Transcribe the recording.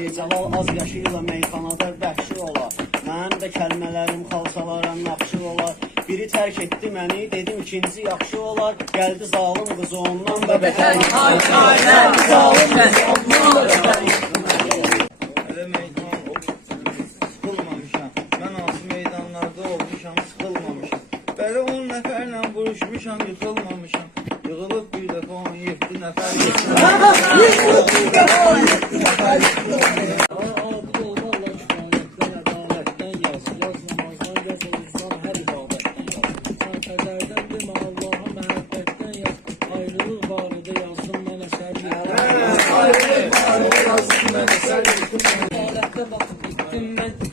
Cəlal az yaşıyla meyxanada vəhşi olar. Mənim də kəlmələrim xalçalara naxşı olar. Biri tərk etdi məni, dedim ikinci yaxşı olar. Gəldi zalım qızı ondan da betər. Gəldi zalım qızı ondan da betər. Elə meydan sıxılmamışam. Mən hansı meydanlarda olmuşam, sıxılmamışam. Bəli 10 nəfərlə vuruşmuşam, yıxılmamışam. Yığılıb bir dəfə 17 nəfər yıxılmamışam. Yıxılıb bir dəfə 17 nəfər yıxılmamışam. Bakıp gittim ben